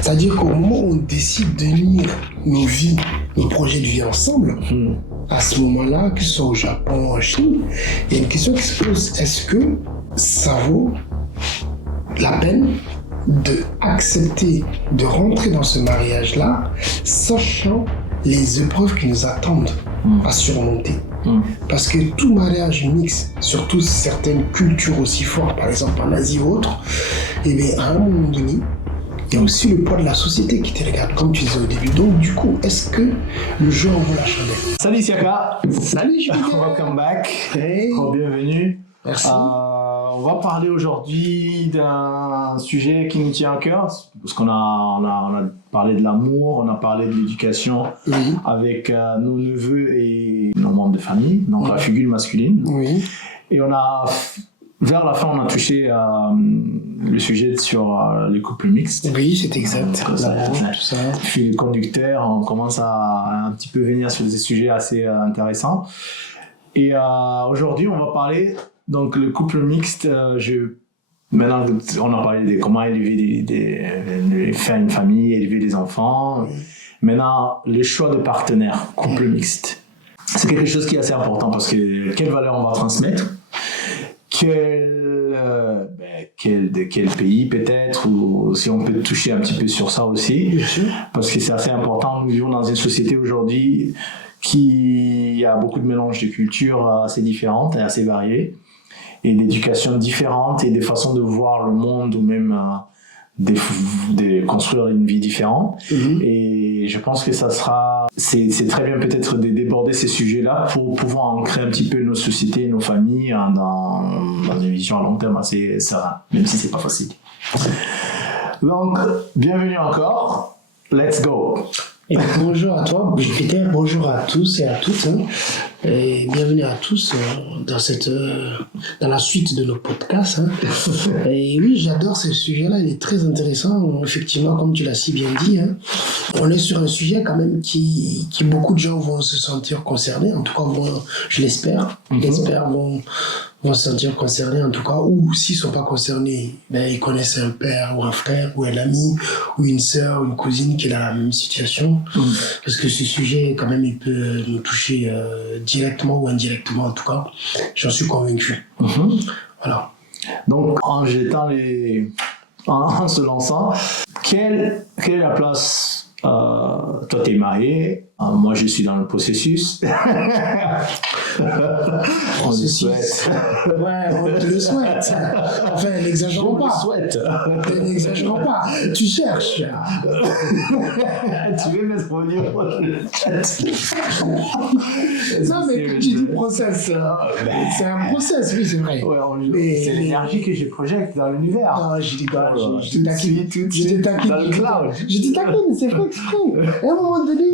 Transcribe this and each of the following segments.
C'est-à-dire qu'au moment où on décide d'unir nos vies, nos projets de vie ensemble, à ce moment-là, que ce soit au Japon ou en Chine, il y a une question qui se pose. Est-ce que ça vaut la peine d'accepter de rentrer dans ce mariage-là, sachant les épreuves qui nous attendent à surmonter? Parce que tout mariage mixte, surtout certaines cultures aussi fortes, par exemple en Asie ou autre, eh bien, à un moment donné, il y a aussi le poids de la société qui te regarde, comme tu disais au début. Donc, du coup, est-ce que le jeu en vaut la chandelle? Salut Siaka. Salut Julien. Welcome back. Hey. Bienvenue. Merci. On va parler aujourd'hui d'un sujet qui nous tient à cœur, parce qu'on a parlé de l'amour, on a parlé de l'éducation avec nos neveux et nos membres de famille, donc la figure masculine. Oui. Et vers la fin, on a touché le sujet sur les couples mixtes. Oui, c'est exact. Tout ça. Fil conducteur, on commence à un petit peu venir sur des sujets assez intéressants. Et aujourd'hui, on va parler donc le couple mixte. Maintenant, on a parlé de comment faire une famille, élever des enfants. Maintenant, le choix de partenaire, couple mixte, c'est quelque chose qui est assez important parce que quelle valeur on va transmettre, de quel pays peut-être, ou si on peut toucher un petit peu sur ça aussi, parce que c'est assez important. Nous vivons dans une société aujourd'hui qui a beaucoup de mélange de cultures assez différentes et assez variées, et d'éducations différentes et des façons de voir le monde, ou même de construire une vie différente. Et je pense que c'est très bien peut-être de déborder ces sujets-là pour pouvoir ancrer un petit peu nos sociétés, nos familles dans une vision à long terme assez sereine, même si c'est pas facile. Donc, bienvenue encore. Let's go. Et bonjour à toi, Jupiter, bonjour à tous et à toutes, et bienvenue à tous dans la suite de nos podcasts. Et oui, j'adore ce sujet-là, il est très intéressant, effectivement, comme tu l'as si bien dit. On est sur un sujet quand même qui beaucoup de gens vont se sentir concernés, en tout cas moi je l'espère, vont se sentir concernés en tout cas, ou s'ils ne sont pas concernés, ils connaissent un père ou un frère ou un ami ou une sœur ou une cousine qui est dans la même situation, parce que ce sujet quand même il peut nous toucher directement ou indirectement, en tout cas j'en suis convaincu. Voilà. Donc en se lançant, quelle est la place? Toi t'es marié, moi je suis dans le processus. On le souhaite. Ouais, on te le souhaite. Enfin, n'exagérons pas. N'exagérons pas. Tu cherches. Tu veux mettre au niveau pour le chat. Non, mais quand tu dis process, c'est un process, oui, c'est vrai. Ouais, c'est l'énergie que je projette dans l'univers. Non, je dis pas, je te taquine. Dans le cloud. Je te taquine, c'est vrai exprès. À un moment donné,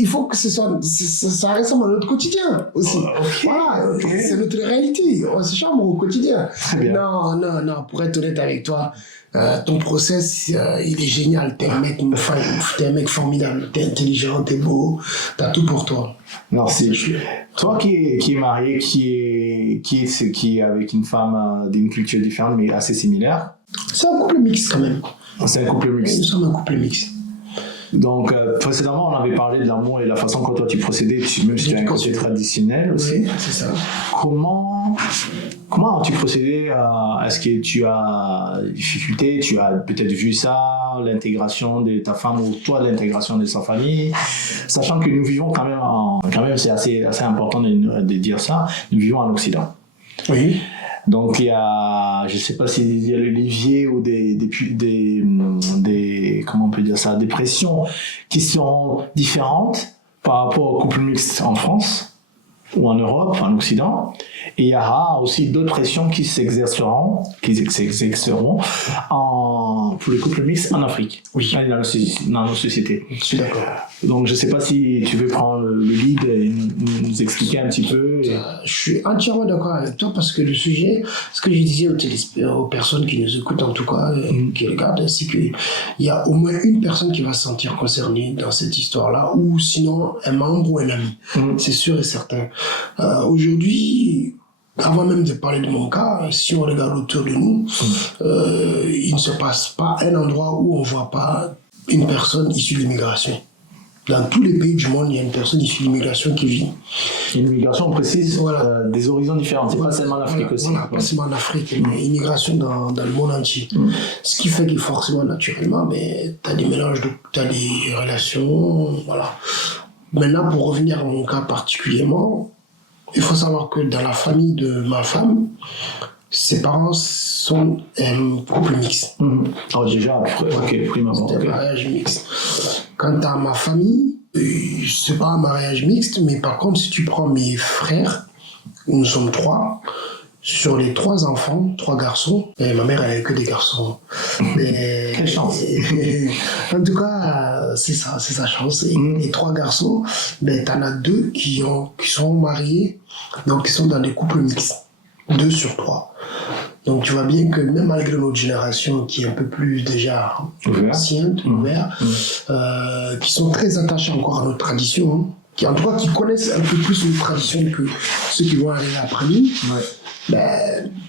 il faut que ça ressemble à notre quotidien aussi. Voilà, c'est notre réalité. On se charme au quotidien. Non, pour être honnête avec toi, ton process, il est génial. T'es un mec formidable. T'es intelligent, t'es beau. T'as tout pour toi. Merci. Toi qui es marié, qui est avec une femme d'une culture différente mais assez similaire. C'est un couple mixte quand même. C'est un couple mixte. Nous sommes un couple mixte. Donc, précédemment, on avait parlé de l'amour et de la façon dont toi tu procédais, même si tu as un côté traditionnel aussi. Oui, c'est ça. Comment as-tu procédé? Est-ce que tu as des difficultés? Tu as peut-être vu ça, l'intégration de ta femme, ou toi, l'intégration de sa famille? Sachant que nous vivons quand même c'est assez important de dire ça, nous vivons en Occident. Oui. Donc il y a, je sais pas s'il y a le levier ou des comment on peut dire ça, des pressions qui sont différentes par rapport au couple mixte en France ou en Europe, en Occident, et il y aura aussi d'autres pressions qui s'exerceront pour les couples mixtes en Afrique, dans nos sociétés. Je suis d'accord. Donc je sais pas si tu veux prendre le lead et nous expliquer un petit peu. Je suis entièrement d'accord avec toi, parce que le sujet, ce que je disais aux personnes qui nous écoutent en tout cas, qui regardent, c'est qu'il y a au moins une personne qui va se sentir concernée dans cette histoire-là, ou sinon un membre ou un ami. C'est sûr et certain. Aujourd'hui, avant même de parler de mon cas, si on regarde autour de nous, il ne se passe pas un endroit où on ne voit pas une personne issue de l'immigration. Dans tous les pays du monde, il y a une personne issue de l'immigration qui vit. Une migration précise, des horizons différents, c'est pas seulement l'Afrique aussi. Voilà, pas seulement en Afrique, mais immigration dans le monde entier. Ce qui fait que forcément, naturellement, tu as des mélanges, tu as des relations, voilà. Maintenant, pour revenir à mon cas particulièrement, il faut savoir que dans la famille de ma femme, ses parents sont un couple mixte. Oh, déjà, ok, prime abord. C'est un mariage mixte. Quant à ma famille, c'est pas un mariage mixte, mais par contre, si tu prends mes frères, nous sommes 3. Sur les 3 enfants, 3 garçons, et ma mère, elle n'avait que des garçons. Quelle chance! En tout cas, c'est ça, c'est sa chance. Et les 3 garçons, t'en as 2 qui sont mariés, donc qui sont dans des couples mixtes. 2 sur 3. Donc tu vois bien que même malgré notre génération qui est un peu plus déjà ancienne, ouverte, qui sont très attachés encore à notre tradition, qui en tout cas qui connaissent un peu plus notre tradition que ceux qui vont arriver après nous,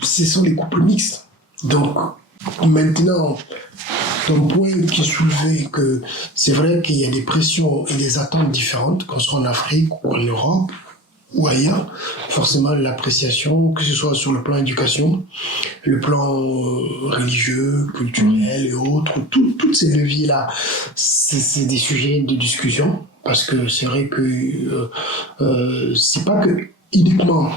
ce sont les couples mixtes. Donc maintenant, ton point qui est soulevé, que c'est vrai qu'il y a des pressions et des attentes différentes, qu'on soit en Afrique ou en Europe, ou ailleurs, forcément l'appréciation, que ce soit sur le plan éducation, le plan religieux, culturel et autres, toutes ces leviers-là, c'est des sujets de discussion, parce que c'est vrai que c'est pas que uniquement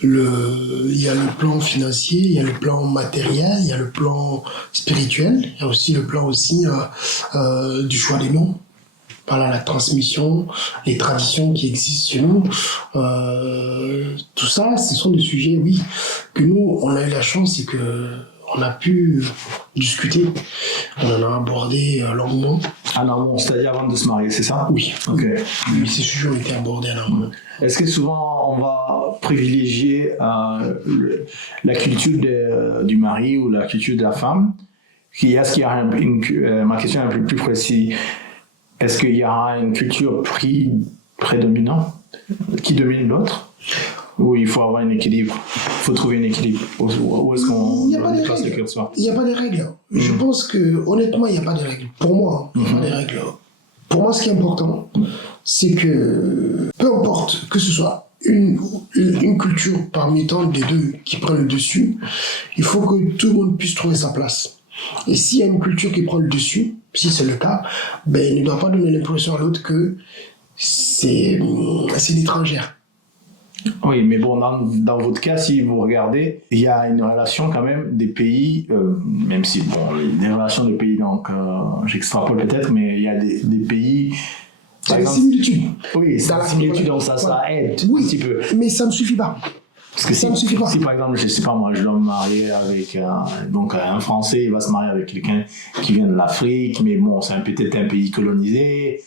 il y a le plan financier, il y a le plan matériel, il y a le plan spirituel, il y a aussi le plan aussi du choix des noms. Voilà, la transmission, les traditions qui existent chez nous, tout ça, ce sont des sujets, oui, que nous, on a eu la chance et que on a pu discuter. On en a abordé longuement. En amont, c'est-à-dire avant de se marier, c'est ça? Oui. Ok. Oui, ces sujets ont été abordés en amont. Est-ce que souvent on va privilégier la culture du mari ou la culture de la femme? Est-ce qu'il y a ma question est un peu plus précise. Est-ce qu'il y aura une culture prédominante qui domine l'autre? Ou il faut avoir un équilibre? Il faut trouver un équilibre. Où est-ce qu'on déplace le curseur? Il n'y a pas de règles. Je pense que, honnêtement, il n'y a pas de règles. Pour moi, il n'y a pas de règles. Pour moi, ce qui est important, c'est que, peu importe que ce soit une culture parmi tant des 2 qui prennent le dessus, il faut que tout le monde puisse trouver sa place. Et s'il y a une culture qui prend le dessus, si c'est le cas, il ne doit pas donner l'impression à l'autre que c'est l'étrangère. Oui, mais bon, dans votre cas, si vous regardez, il y a une relation quand même des pays, même si, bon, des relations de pays, donc j'extrapole peut-être, mais il y a des pays... Il y a des similitudes. Oui, c'est la similitude, donc ça aide un petit peu. Mais ça ne suffit pas. Parce que si par exemple, je sais pas moi, je dois me marier avec un Français, il va se marier avec quelqu'un qui vient de l'Afrique, mais bon, c'est peut-être un pays colonisé.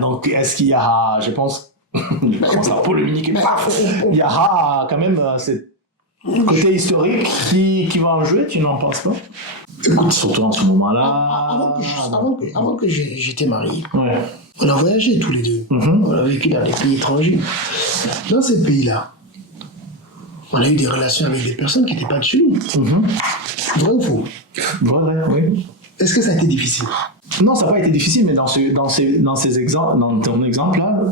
Donc, est-ce qu'il y a, je pense, je commence à polémique et paf, il y aura quand même ce côté historique qui va en jouer, tu n'en penses pas? Écoute, surtout en ce moment-là. Avant que j'étais marié, on a voyagé tous les 2. On a vécu dans des pays étrangers. Dans ces pays-là, on a eu des relations avec des personnes qui n'étaient pas de chez nous. Vrai ou faux? Vrai, oui. Est-ce que ça a été difficile? Non, ça n'a pas été difficile, mais dans ton exemple-là,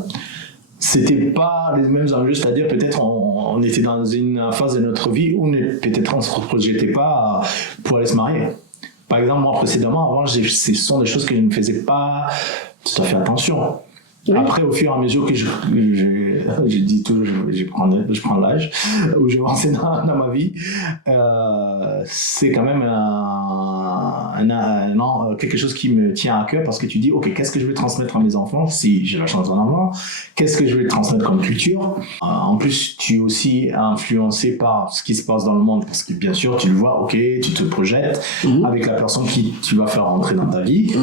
c'était pas les mêmes enjeux, c'est-à-dire peut-être on était dans une phase de notre vie où peut-être on ne se projetait pas pour aller se marier. Par exemple, moi précédemment, avant, ce sont des choses que je ne faisais pas tout à fait attention. Oui. Après, au fur et à mesure que je dis toujours, je prends l'âge, où je m'en dans ma vie, c'est quand même quelque chose qui me tient à cœur parce que tu dis, ok, qu'est-ce que je vais transmettre à mes enfants si j'ai la chance d'en avoir? Qu'est-ce que je vais transmettre comme culture? En plus, tu es aussi influencé par ce qui se passe dans le monde parce que bien sûr, tu le vois, ok, tu te projettes avec la personne qui tu vas faire rentrer dans ta vie.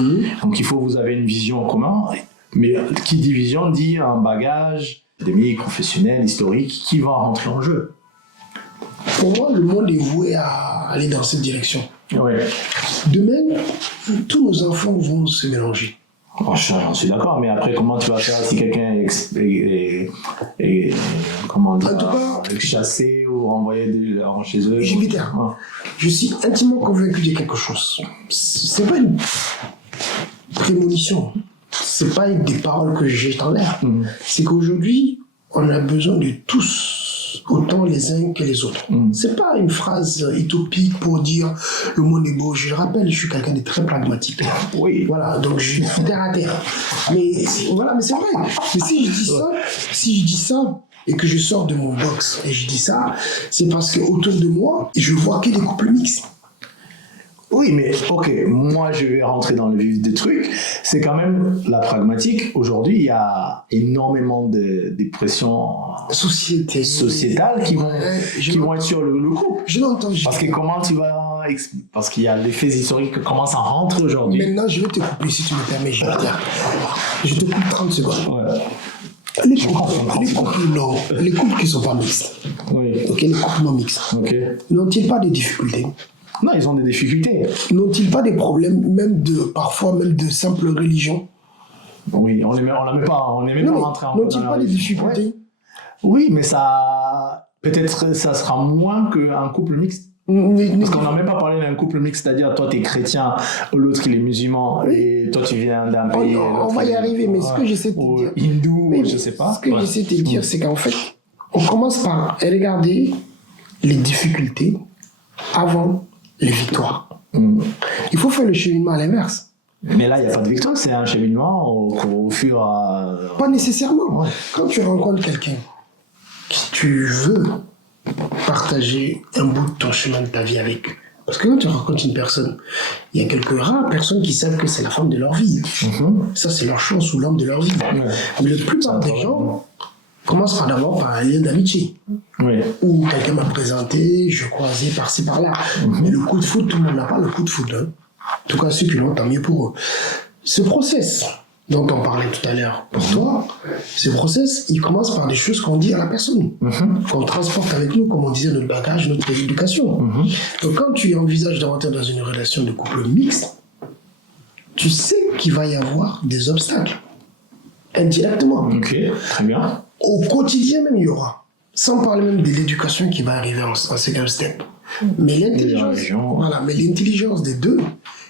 Donc, vous avez une vision en commun. Mais qui dit vision dit un bagage académique, professionnel, historique qui va rentrer en jeu. Pour moi, le monde est voué à aller dans cette direction. Ouais. Demain, tous nos enfants vont se mélanger. Oh, j'en suis d'accord, mais après, comment tu vas faire si quelqu'un est comment dire, chassé ou renvoyé chez eux? Je suis intimement convaincu de quelque chose. C'est pas prémonition. C'est pas des paroles que je jette en l'air. C'est qu'aujourd'hui, on a besoin de tous, autant les uns que les autres. C'est pas une phrase utopique pour dire le monde est beau. Je le rappelle, je suis quelqu'un de très pragmatique. Oui. Voilà, donc je suis terre à terre. Mais voilà, mais c'est vrai. Mais si je dis ça, et que je sors de mon box et je dis ça, c'est parce que autour de moi, je vois que des couples mixtes. Oui, mais ok, moi je vais rentrer dans le vif du truc. C'est quand même la pragmatique. Aujourd'hui, il y a énormément de pressions sociétales qui vont être sur le couple. Je l'entends. Parce que comment tu vas... Parce qu'il y a des faits historiques qui commencent à rentrer aujourd'hui. Maintenant, je vais te couper si tu me permets, je vais dire. Je te coupe 30 secondes. Ouais. Les couples qui ne sont pas mixtes. Oui. Ok, les couples non mixtes. Ok. N'ont-ils pas des difficultés? Non, ils ont des difficultés. N'ont-ils pas des problèmes, parfois même de simple religion? Oui, on la met pas rentrer en n'ont-ils pas des difficultés? Ouais. Oui, mais peut-être ça sera moins qu'un couple mixte. Parce qu'on n'a même pas parlé d'un couple mixte, c'est-à-dire toi tu es chrétien, l'autre il est musulman, et toi tu viens d'un pays. On va y arriver, mais ce que j'essaie de te dire. Hindou, je sais pas. Ce que j'essaie de te dire, c'est qu'en fait, on commence par regarder les difficultés avant les victoires. Il faut faire le cheminement à l'inverse. Mais là, il n'y a pas de victoire, c'est un cheminement au fur et à... Pas nécessairement. Ouais. Quand tu rencontres quelqu'un qui tu veux partager un bout de ton chemin de ta vie avec. Parce que quand tu rencontres une personne, il y a quelques rares personnes qui savent que c'est la femme de leur vie. Ça, c'est leur chance ou l'homme de leur vie. Mais la plupart des gens commencent d'abord par un lien d'amitié. Ou quelqu'un m'a présenté, je croisais par-ci par-là. Mais le coup de foudre, tout le monde n'a pas le coup de foudre. Hein. En tout cas, ceux qui l'ont, tant mieux pour eux. Ce process dont on parlait tout à l'heure pour toi, ce process, il commence par des choses qu'on dit à la personne, qu'on transporte avec nous, comme on disait, notre bagage, notre éducation. Donc quand tu envisages de rentrer dans une relation de couple mixte, tu sais qu'il va y avoir des obstacles, indirectement. Ok, très bien. Au quotidien même, il y aura. Sans parler même de l'éducation qui va arriver en second step. Mais l'intelligence des deux,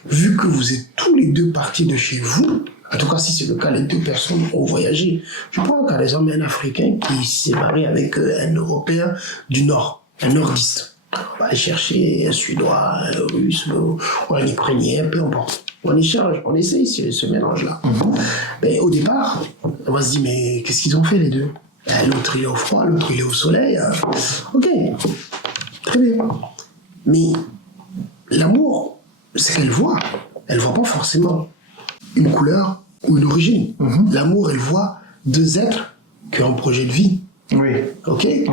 vu que vous êtes tous les deux partis de chez vous, en tout cas, si c'est le cas, les deux personnes ont voyagé. Je prends par exemple un Africain qui s'est marié avec un Européen du Nord, un nordiste. On va aller chercher un Suédois, un Russe, ou un Ukrainien, peu importe. On échange, on essaye ce mélange-là. Mais au départ, on va se dire, mais qu'est-ce qu'ils ont fait les deux? L'autre il est au froid, l'autre il est au soleil. Ok, très bien. Mais l'amour, c'est qu'elle voit. Elle voit pas forcément une couleur ou une origine. L'amour, elle voit deux êtres qui ont un projet de vie. Oui. Ok. Oui.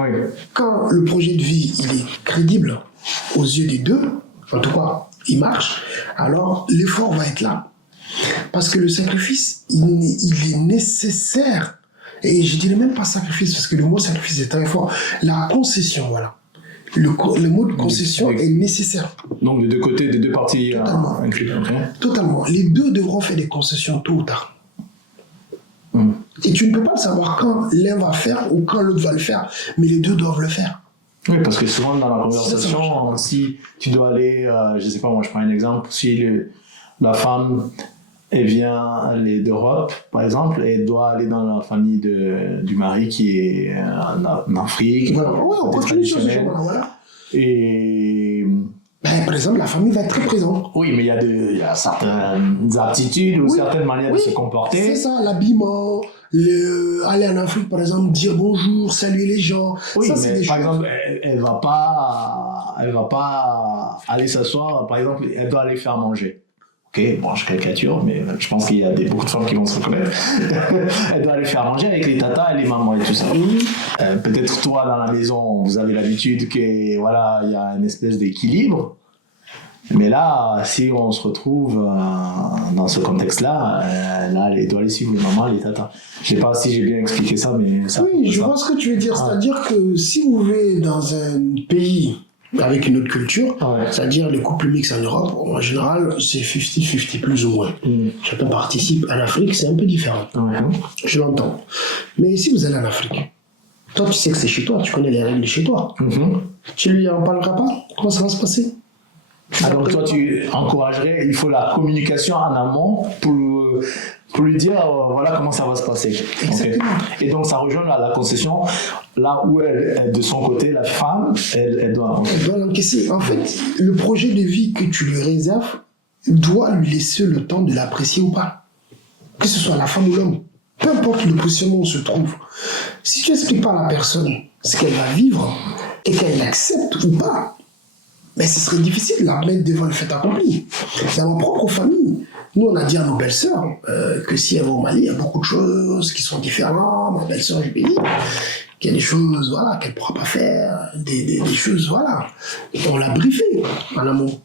Quand le projet de vie, il est crédible aux yeux des deux, en tout cas, il marche, alors l'effort va être là. Parce que le sacrifice, il est nécessaire. Et je dirais même pas sacrifice, parce que le mot sacrifice est très fort. La concession, voilà. Le mot de concession est nécessaire. Donc des deux côtés, des deux parties inclus. Totalement. Les deux devront faire des concessions tôt ou tard. Et tu ne peux pas savoir quand l'un va faire ou quand l'autre va le faire, mais les deux doivent le faire. Oui, parce que souvent dans la conversation, si tu dois aller, je sais pas, moi je prends un exemple, si la femme elle vient d'Europe, par exemple, et elle doit aller dans la famille du mari qui est en Afrique. Voilà, ouais, on continue sur ce genre-là, voilà. Et... par exemple, la famille va être très présente. Oui, mais il y a certaines attitudes ou certaines manières de se comporter. C'est ça, l'habillement, aller en Afrique, par exemple, dire bonjour, saluer les gens. Oui, ça, mais par exemple, elle va pas aller s'asseoir, par exemple, elle doit aller faire manger. Ok, bon, je caricature, mais je pense qu'il y a beaucoup de femmes qui vont se reconnaître. Elle doit aller faire manger avec les tatas et les mamans et tout ça. Peut-être toi, dans la maison, vous avez l'habitude que voilà, il y a une espèce d'équilibre. Mais là, si on se retrouve dans ce contexte-là, là, elle doit aller suivre les mamans, les tatas. Je sais pas si j'ai bien expliqué ça, mais ça. Oui, je vois ce que tu veux dire. C'est-à-dire que si vous vivez dans un pays avec une autre culture, c'est-à-dire les couples mixtes en Europe, en général, c'est 50-50 plus ou moins. Chacun participe. En Afrique, c'est un peu différent. Je l'entends. Mais si vous allez en Afrique, toi, tu sais que c'est chez toi, tu connais les règles de chez toi. Tu lui en parleras pas? Comment ça va se passer? Alors toi, tu encouragerais, il faut la communication en amont pour pour lui dire voilà comment ça va se passer. Exactement. Okay. Et donc ça rejoint la concession, là où elle, de son côté, la femme, elle doit l'encaisser. En fait, le projet de vie que tu lui réserves doit lui laisser le temps de l'apprécier ou pas. Que ce soit la femme ou l'homme. Peu importe le positionnement où on se trouve. Si tu n'expliques pas à la personne ce qu'elle va vivre et qu'elle l'accepte ou pas, mais ce serait difficile de la mettre devant le fait accompli. Dans ma propre famille, nous on a dit à nos belles-sœurs que si elles vont au Mali, il y a beaucoup de choses qui sont différentes. Ma belle-sœur Julie, qu'il y a des choses voilà, qu'elle ne pourra pas faire, des choses, voilà. Et on l'a briefé en amont.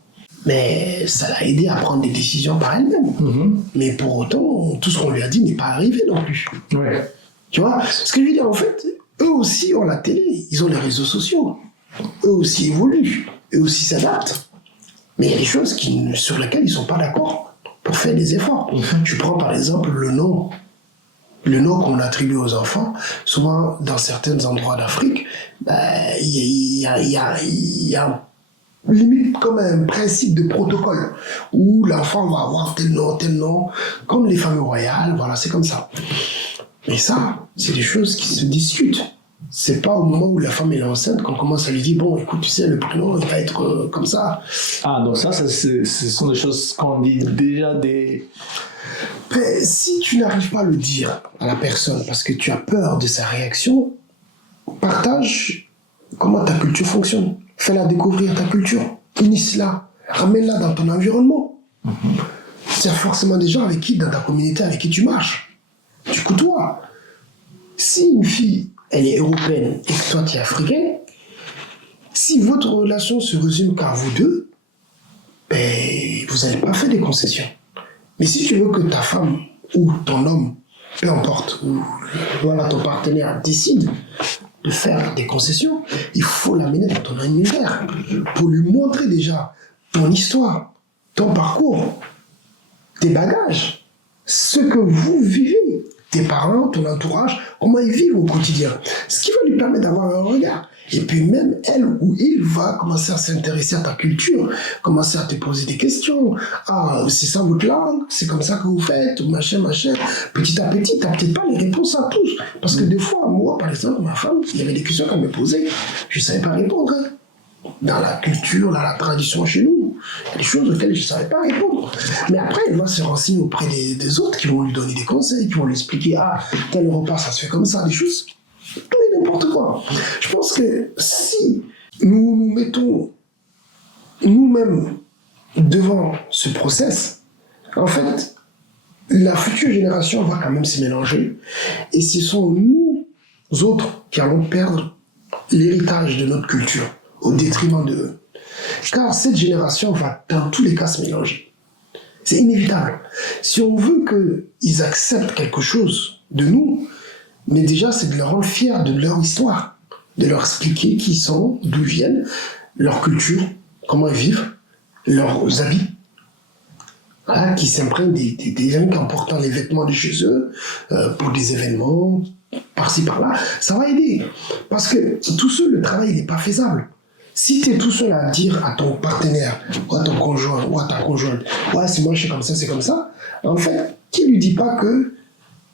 Mais ça l'a aidé à prendre des décisions par elle-même. Mm-hmm. Mais pour autant, tout ce qu'on lui a dit n'est pas arrivé non plus. Ouais. Tu vois, ce que je veux dire, en fait, eux aussi ont la télé, ils ont les réseaux sociaux. Eux aussi évoluent, eux aussi s'adaptent. Mais il y a des choses sur lesquelles ils ne sont pas d'accord pour faire des efforts. Mm-hmm. Tu prends par exemple le nom qu'on attribue aux enfants. Souvent, dans certains endroits d'Afrique, il y a limite comme un principe de protocole où l'enfant va avoir tel nom, comme les familles royales, voilà, c'est comme ça. Mais ça, c'est des choses qui se discutent. C'est pas au moment où la femme est enceinte qu'on commence à lui dire, bon, écoute, tu sais, le prénom, il va être comme ça. Ah, donc ça, ce sont des choses qu'on dit déjà des... Mais si tu n'arrives pas à le dire à la personne parce que tu as peur de sa réaction, partage comment ta culture fonctionne. Fais-la découvrir ta culture. Initie-la. Ramène-la dans ton environnement. Mm-hmm. C'est forcément des gens avec qui, dans ta communauté, avec qui tu marches. Tu côtoies. Si une fille, elle est européenne et que toi, tu es africain, si votre relation se résume qu'à vous deux, vous n'allez pas faire des concessions. Mais si tu veux que ta femme ou ton homme, peu importe, ou voilà, ton partenaire décide de faire des concessions, il faut l'amener dans ton univers pour lui montrer déjà ton histoire, ton parcours, tes bagages, ce que vous vivez, tes parents, ton entourage, comment ils vivent au quotidien. Ce qui va lui permettre d'avoir un regard. Et puis même elle ou il va commencer à s'intéresser à ta culture, commencer à te poser des questions. Ah, c'est ça votre langue, c'est comme ça que vous faites, machin. Petit à petit, tu n'as peut-être pas les réponses à tous. Parce que des fois, moi, par exemple, ma femme, il y avait des questions qu'elle me posait, je ne savais pas répondre. Dans la culture, dans la tradition chez nous, il y a des choses auxquelles je ne savais pas répondre. Mais après, elle va se renseigner auprès des autres qui vont lui donner des conseils, qui vont lui expliquer, ah, tel repas, ça se fait comme ça, des choses. Tout et n'importe quoi. Je pense que si nous nous mettons nous-mêmes devant ce process, en fait, la future génération va quand même se mélanger. Et ce sont nous autres qui allons perdre l'héritage de notre culture au détriment d'eux. Car cette génération va dans tous les cas se mélanger. C'est inévitable. Si on veut qu'ils acceptent quelque chose de nous, mais déjà, c'est de leur rendre fiers de leur histoire, de leur expliquer qui ils sont, d'où ils viennent, leur culture, comment ils vivent, leurs habits, voilà, qui s'imprègnent des gens en portant les vêtements de chez eux pour des événements, par-ci, par-là. Ça va aider. Parce que tout seul, le travail n'est pas faisable. Si tu es tout seul à dire à ton partenaire, ou à ton conjoint, ou à ta conjointe, ouais, c'est moi, je suis comme ça, c'est comme ça, en fait, qui ne lui dit pas que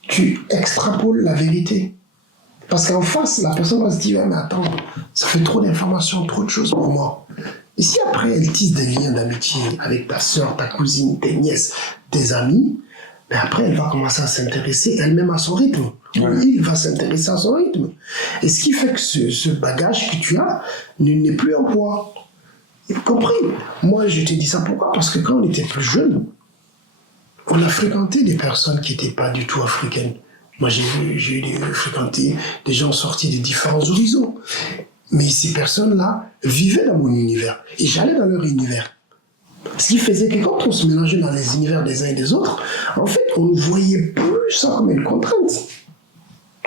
tu extrapoles la vérité. Parce qu'en face, la personne va se dire, ouais, mais attends, ça fait trop d'informations, trop de choses pour moi. Et si après, elle tisse des liens d'amitié avec ta soeur, ta cousine, tes nièces, tes amis, mais après, elle va commencer à s'intéresser elle-même à son rythme. Ouais. Il va s'intéresser à son rythme. Et ce qui fait que ce bagage que tu as n'est plus en poids. Vous compris? Moi, je te dis ça pourquoi? Parce que quand on était plus jeune, on a fréquenté des personnes qui n'étaient pas du tout africaines. Moi, j'ai fréquenté des gens sortis de différents horizons. Mais ces personnes-là vivaient dans mon univers. Et j'allais dans leur univers. Ce qui faisait que quand on se mélangeait dans les univers des uns et des autres, en fait, on ne voyait plus ça comme une contrainte.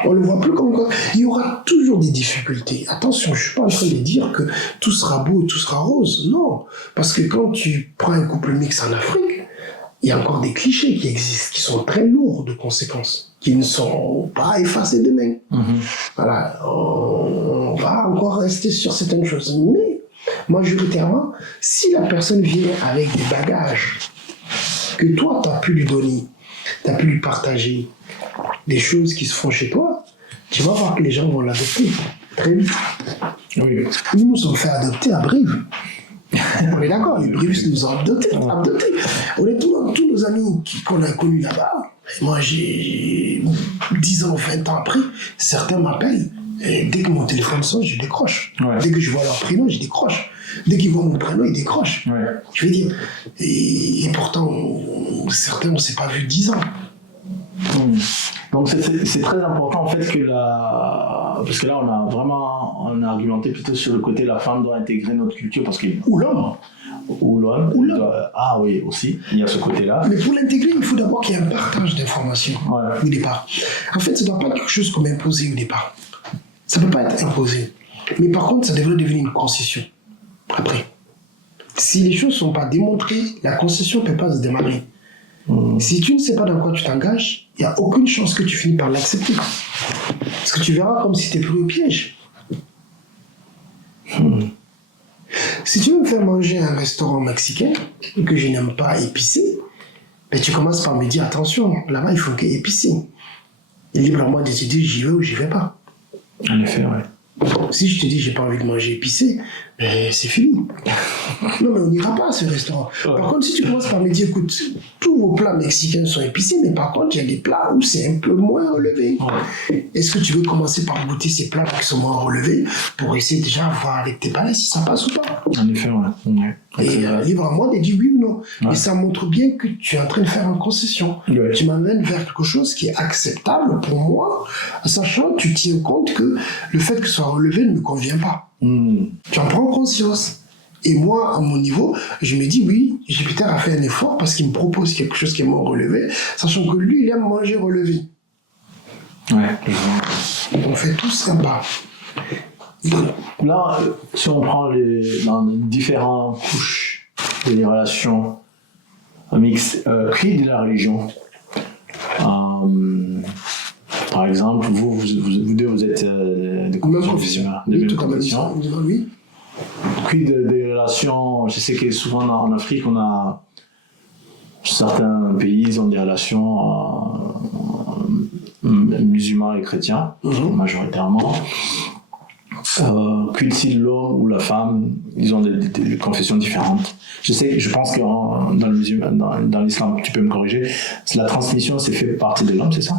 On ne le voit plus comme une contrainte. Il y aura toujours des difficultés. Attention, je ne suis pas en train de dire que tout sera beau et tout sera rose. Non. Parce que quand tu prends un couple mixte en Afrique, il y a encore des clichés qui existent, qui sont très lourds de conséquences, qui ne sont pas effacés demain. Mm-hmm. Voilà, on va encore rester sur certaines choses. Mais, majoritairement, si la personne vient avec des bagages que toi, tu as pu lui donner, tu as pu lui partager des choses qui se font chez toi, tu vas voir que les gens vont l'adopter très vite. Oui. Nous nous sommes fait adopter à Brive. On est d'accord, les Brivistes nous ont adoptés. Honnêtement, tous nos amis qu'on a connus là-bas, moi j'ai 10 ans, 20 ans après, certains m'appellent. Et dès que mon téléphone sonne, je décroche. Ouais. Dès que je vois leur prénom, je décroche. Dès qu'ils voient mon prénom, ils décrochent. Ouais. Je veux dire. Et pourtant, certains, on ne s'est pas vu 10 ans. Donc c'est très important en fait parce que là on a argumenté plutôt sur le côté la femme doit intégrer notre culture parce qu'il ou l'homme ah oui aussi il y a ce côté là, mais pour l'intégrer il faut d'abord qu'il y ait un partage d'informations au départ. En fait ça ne doit pas être quelque chose comme imposé au départ, ça ne peut pas être imposé, mais par contre ça devrait devenir une concession après. Si les choses ne sont pas démontrées, la concession ne peut pas se démarrer. Si tu ne sais pas dans quoi tu t'engages, il n'y a aucune chance que tu finis par l'accepter. Parce que tu verras comme si tu es pris au piège. Si tu veux me faire manger à un restaurant mexicain et que je n'aime pas épicé, ben tu commences par me dire attention, là-bas il faut que épicé. Et libre à moi de te dire j'y vais ou j'y vais pas. En effet, ouais. Si je te dis j'ai pas envie de manger épicé, ben c'est fini. Non mais on n'ira pas à ce restaurant. Par contre si tu commences par me dire écoute, tous vos plats mexicains sont épicés, mais par contre il y a des plats où c'est un peu moins relevé. Est-ce que tu veux commencer par goûter ces plats qui sont moins relevés pour essayer déjà de voir avec tes palais si ça passe ou pas? En effet, ouais. Et libre à moi de dire oui ou non. Et ça montre bien que tu es en train de faire une concession. Ouais. Tu m'amènes vers quelque chose qui est acceptable pour moi, sachant que tu tiens compte que le fait que ce soit relevé ne me convient pas. Tu en prends conscience. Et moi, à mon niveau, je me dis oui, Jupiter a fait un effort parce qu'il me propose quelque chose qui est moins relevé, sachant que lui, il aime manger relevé. Ouais. On fait tous sympa. Donc, là, si on prend dans les différentes couches des relations mixtes, quid de la religion? Par exemple, vous deux, vous êtes de confession. Oui. Quid des relations? Je sais que souvent en Afrique, on a certains pays, ils ont des relations musulmans et chrétiens, majoritairement. Quid si l'homme ou la femme, ils ont des confessions différentes. Je pense que dans l'islam, tu peux me corriger, la transmission c'est fait partie de l'homme, c'est ça?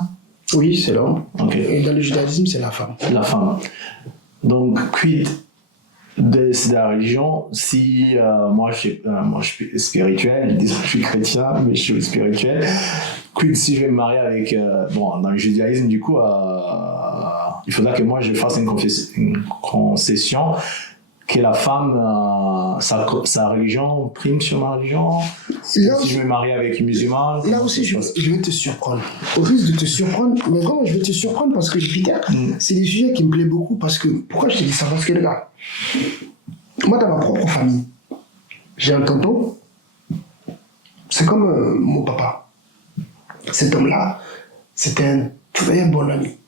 Oui, c'est l'homme. Okay. Et dans le judaïsme, c'est la femme. La femme. Donc, quid de la religion, si moi je suis spirituel, ils disent que je suis chrétien, mais je suis spirituel, quid si je vais me marier avec, dans le judaïsme, du coup, il faudra que moi je fasse une concession, que la femme, sa religion prime sur ma religion. Si je me marie avec une musulmane. Là aussi, je vais te surprendre. Au risque de te surprendre, mais vraiment, je vais te surprendre parce que Jupiter, c'est des sujets qui me plaisent beaucoup. Parce que, pourquoi je te dis ça? Parce que, les gars, moi, dans ma propre famille, j'ai un tonton, c'est comme mon papa. Cet homme-là, c'était un très bon ami.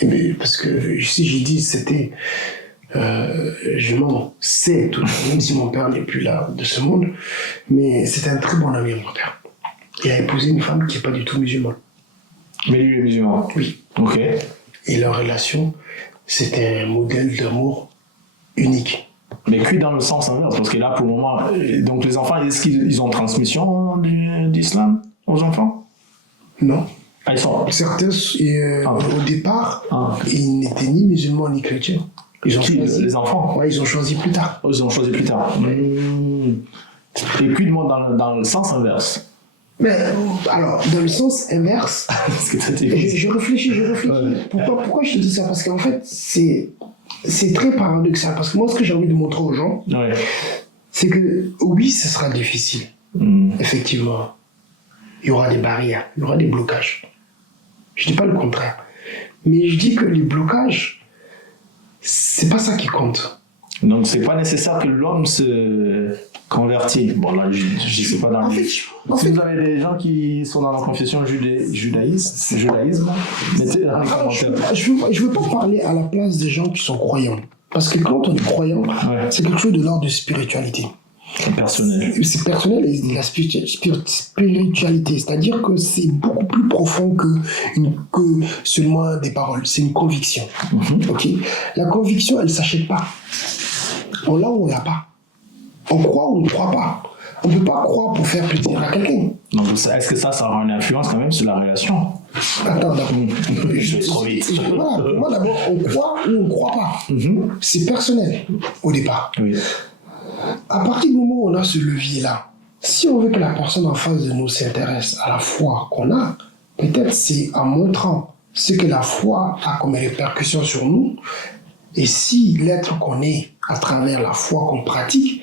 Et bien, parce que si j'ai dit c'était. Je m'en sais tout, même si mon père n'est plus là de ce monde, mais c'était un très bon ami à mon père. Il a épousé une femme qui n'est pas du tout musulmane. Mais lui, il est musulman? Oui. Ok. Et leur relation, c'était un modèle d'amour unique. Mais que dans le sens inverse, parce que là, pour le moment, donc les enfants, est-ce qu'ils ont transmission d'islam aux enfants? Non. Ah, ils sont... Certains, au départ, ils n'étaient ni musulmans ni chrétiens. Ils ont choisi. Les enfants? Ouais, ils ont choisi plus tard. Oh, ils ont choisi plus tard. Et puis, moi, dans le sens inverse. Mais, alors, dans le sens inverse, je réfléchis. Ouais. Pourquoi je te dis ça? Parce qu'en fait, c'est très paradoxal. Parce que moi, ce que j'ai envie de montrer aux gens, c'est que oui, ce sera difficile. Effectivement. Il y aura des barrières, il y aura des blocages. Je ne dis pas le contraire. Mais je dis que les blocages, c'est pas ça qui compte. Donc c'est pas nécessaire que l'homme se convertisse. Bon là, je sais pas dans les... Si vous avez des gens qui sont dans la confession judaïsme, mettez dans les commentaires. Je veux pas parler à la place des gens qui sont croyants. Parce que quand on est croyant, c'est quelque chose de l'ordre de spiritualité. Personnel. C'est personnel et la spiritualité. C'est-à-dire que c'est beaucoup plus profond que seulement des paroles. C'est une conviction. Ok. La conviction, elle ne s'achète pas. On l'a ou on l'a pas. On croit ou on ne croit pas. On ne peut pas croire pour faire plaisir à quelqu'un. Donc, est-ce que ça aura une influence quand même sur la relation? Attends, d'abord. Je vais trop vite. Voilà. Moi, d'abord, on croit ou on ne croit pas. C'est personnel, au départ. Oui. À partir du moment où on a ce levier-là, si on veut que la personne en face de nous s'intéresse à la foi qu'on a, peut-être c'est en montrant ce que la foi a comme répercussion sur nous. Et si l'être qu'on est à travers la foi qu'on pratique,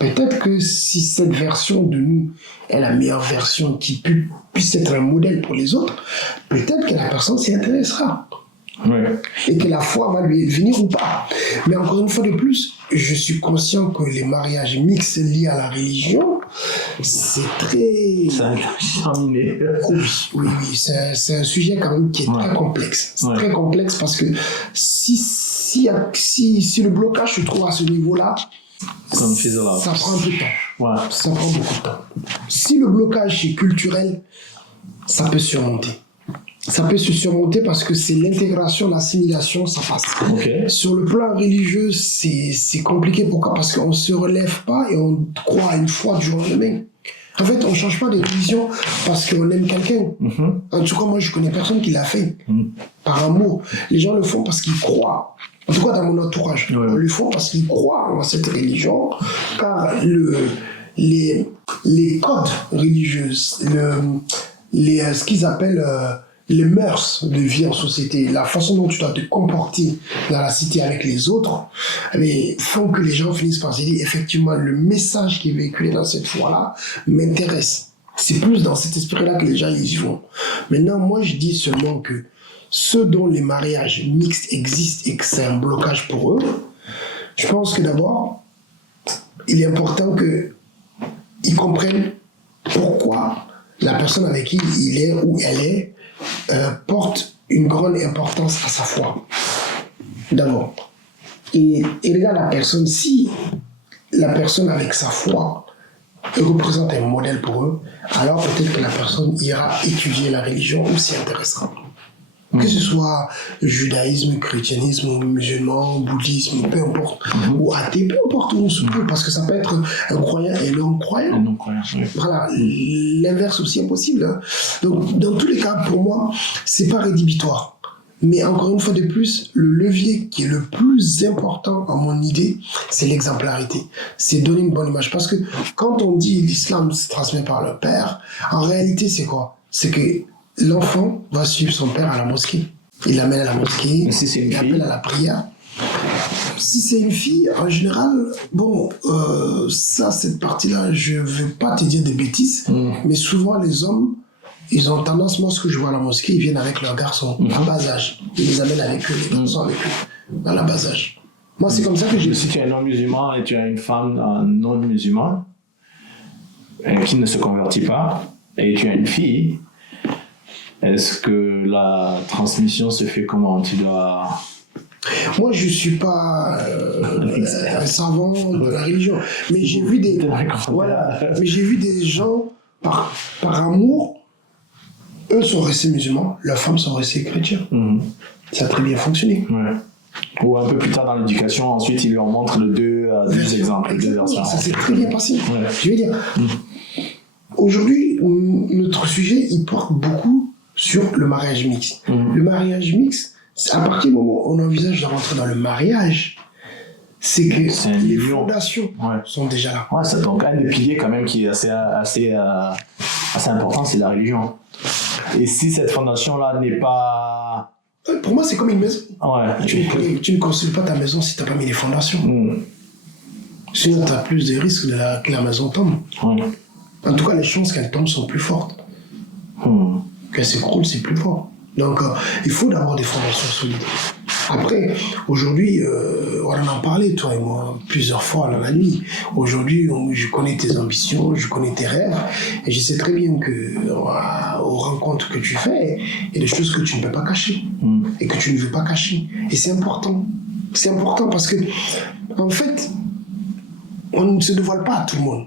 peut-être que si cette version de nous est la meilleure version qui puisse être un modèle pour les autres, peut-être que la personne s'y intéressera. Oui. Et que la foi va lui venir ou pas. Mais encore une fois de plus, je suis conscient que les mariages mixtes liés à la religion, c'est très... Ça a chaminé. Oui, c'est un sujet quand même qui est très complexe. C'est très complexe parce que si le blocage se trouve à ce niveau-là, ça prend un peu de temps. Ça prend beaucoup de temps. Si le blocage est culturel, ça peut surmonter. Ça peut se surmonter parce que c'est l'intégration, l'assimilation, ça passe. Okay. Sur le plan religieux, c'est compliqué. Pourquoi? Parce qu'on ne se relève pas et on croit à une foi du jour au lendemain. En fait, on ne change pas de religion parce qu'on aime quelqu'un. En tout cas, moi, je ne connais personne qui l'a fait par amour. Les gens le font parce qu'ils croient. En tout cas, dans mon entourage. On le font parce qu'ils croient en cette religion. Car les codes religieux, ce qu'ils appellent... les mœurs de vie en société, la façon dont tu dois te comporter dans la cité avec les autres, font que les gens finissent par se dire, effectivement, le message qui est véhiculé dans cette foi-là m'intéresse. C'est plus dans cet esprit-là que les gens y vont. Maintenant, moi, je dis seulement que ceux dont les mariages mixtes existent et que c'est un blocage pour eux, je pense que d'abord, il est important qu'ils comprennent pourquoi la personne avec qui il est ou elle est porte une grande importance à sa foi, d'abord. Et regarde la personne, si la personne avec sa foi représente un modèle pour eux, alors peut-être que la personne ira étudier la religion ou s'y intéressera. Que ce soit judaïsme, christianisme, musulman, bouddhisme, peu importe, ou athée, peu importe où on se trouve, parce que ça peut être un croyant et un non-croyant. Oui. Voilà, l'inverse aussi est possible. Hein. Donc, dans tous les cas, pour moi, c'est pas rédhibitoire. Mais encore une fois de plus, le levier qui est le plus important à mon idée, c'est l'exemplarité. C'est donner une bonne image. Parce que quand on dit l'islam se transmet par le père, en réalité, c'est quoi? C'est que l'enfant va suivre son père à la mosquée. Il l'amène à la mosquée, il appelle à la prière. Si c'est une fille, en général, cette partie-là, je ne vais pas te dire des bêtises, mais souvent les hommes, ils ont tendance, moi ce que je vois à la mosquée, ils viennent avec leurs garçons à bas âge. Ils les amènent avec eux, les garçons avec eux, à la bas âge. Moi c'est comme ça que je... Si tu es un non-musulman et tu as une femme non-musulmane qui ne se convertit pas, et tu as une fille, est-ce que la transmission se fait comment? Tu dois... Moi, je ne suis pas un savant de la religion, mais j'ai vu des, mais j'ai vu des gens, par amour, eux sont restés musulmans, leurs femmes sont restées chrétiennes. Ça a très bien fonctionné. Ou un peu plus tard dans l'éducation, ensuite, ils leur montrent deux exemples, deux versions. Ça s'est très bien passé. Je veux dire, aujourd'hui, notre sujet, il porte beaucoup sur le mariage mixte. Le mariage mixte, à partir du moment où on envisage de rentrer dans le mariage, c'est que les fondations sont déjà là. C'est donc un des piliers quand même qui est assez important, c'est la religion. Et si cette fondation-là n'est pas... Pour moi, c'est comme une maison. Tu ne construis pas ta maison si tu n'as pas mis les fondations. Sinon, tu as plus de risques que la maison tombe. En tout cas, les chances qu'elle tombe sont plus fortes. Qu'elle s'écroule, c'est plus fort. Donc, il faut d'abord des fondations solides. Après, aujourd'hui, on en a parlé, toi et moi, plusieurs fois dans la nuit. Aujourd'hui, je connais tes ambitions, je connais tes rêves, et je sais très bien qu'aux rencontres que tu fais, il y a des choses que tu ne peux pas cacher, et que tu ne veux pas cacher. Et c'est important. C'est important parce que, en fait, on ne se dévoile pas à tout le monde.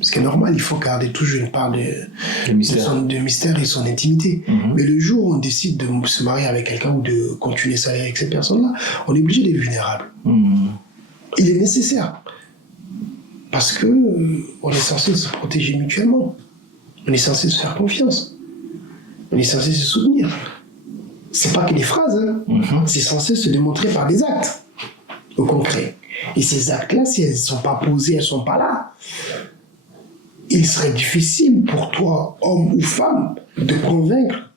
Ce qui est normal, il faut garder toujours une part de mystère et son intimité. Mais le jour où on décide de se marier avec quelqu'un ou de continuer sa vie avec cette personne-là, on est obligé d'être vulnérable. Il est nécessaire. Parce que on est censé se protéger mutuellement. On est censé se faire confiance. On est censé se soutenir. C'est pas que des phrases, hein. C'est censé se démontrer par des actes au concret. Et ces actes-là, si elles ne sont pas posées, elles ne sont pas là, il serait difficile pour toi, homme ou femme, de convaincre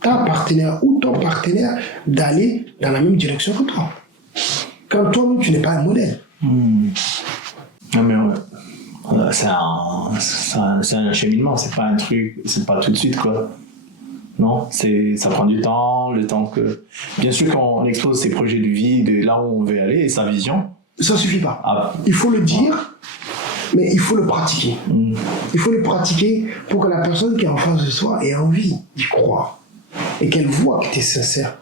ta partenaire ou ton partenaire d'aller dans la même direction que toi. Quand toi-même, tu n'es pas un modèle. Non mais ouais. C'est un cheminement, c'est pas un truc, c'est pas tout de suite quoi. Non, ça prend du temps, le temps que... Bien sûr quand on expose ses projets de vie, de là où on veut aller et sa vision. Ça suffit pas. Il faut le dire, mais il faut le pratiquer. Il faut le pratiquer pour que la personne qui est en face de soi ait envie d'y croire et qu'elle voit que tu es sincère.